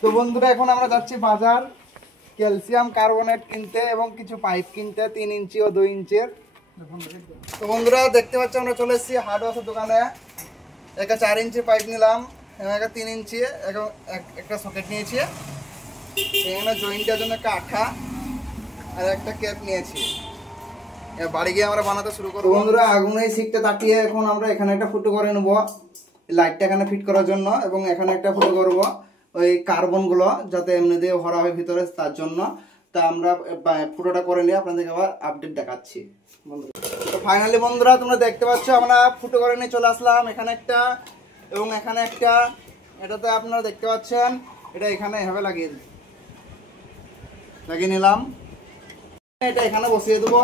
তো বন্ধুরা এখন আমরা যাচ্ছি বাজার ক্যালসিয়াম কার্বনেট কিনতে এবং কিছু পাইপ কিনতে 3 ইঞ্চি ও 2 ইঞ্চির। তো বন্ধুরা দেখতে পাচ্ছ আমরা চলে এসেছি হার্ডওয়্যার দোকানে। একটা 4 ইঞ্চি পাইপ নিলাম এবং একটা 3 ইঞ্চি একটা সকেট নিয়েছি। এখানে জয়েন্টের জন্য একটা আঠা আর একটা ক্যাপ নিয়েছি। বাড়ি গিয়ে আমরা বানাতে শুরু করব। বন্ধুরা আগুনের শিখতে তাকিয়ে এখন আমরা এখানে একটা ফুটো করে নেব লাইটটা এখানে ফিট করার জন্য, এবং এখানে একটা ফুটো করব ওই কার্বনগুলো যাতে এমনি দিয়ে ভরা হয় ভিতরে, তার জন্য। তা আমরা ফুটোটা করে নিয়ে আপনাদেরকে আবার আপডেট দেখাচ্ছি বন্ধুরা। তো ফাইনালি বন্ধুরা তোমরা দেখতে পাচ্ছ আমরা ফুটো করে নিয়ে চলে আসলাম। এখানে একটা এবং এখানে একটা, এটাতে আপনারা দেখতে পাচ্ছেন এটা এখানে এভাবে লাগিয়ে নিলাম। এটা এখানে বসিয়ে দেবো।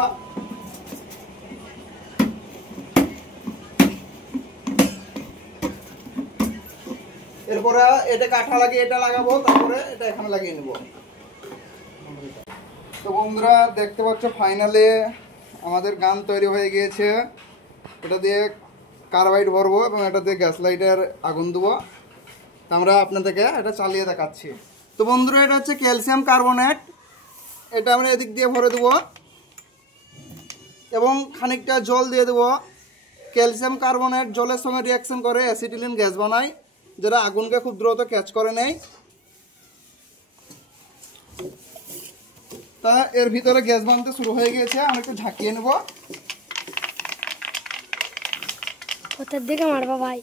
এরপরে এটা কাঠা লাগিয়ে এটা লাগাবো, তারপরে এটা এখানে লাগিয়ে নেব। তো বন্ধুরা দেখতে পাচ্ছ ফাইনালি আমাদের গান তৈরি হয়ে গিয়েছে। এটা দিয়ে কার্বাইড ভরবো এবং এটা দিয়ে গ্যাস লাইটের আগুন দেবো। আমরা আপনাদেরকে এটা চালিয়ে দেখাচ্ছি। তো বন্ধুরা এটা হচ্ছে ক্যালসিয়াম কার্বনেট। এটা আমরা এদিক দিয়ে ভরে দেবো এবং খানিকটা জল দিয়ে দেবো। ক্যালসিয়াম কার্বনেট জলের সঙ্গে রিয়াকশন করে অ্যাসিটিলিন গ্যাস বানায়, যেটা আগুনকে খুব দ্রুত ক্যাচ করে নেয়। তা এর ভিতরে গ্যাস বানতে শুরু হয়ে গিয়েছে। আমরা একটু ঝাঁকিয়ে নেব। ওটার দিকে মারবা ভাই।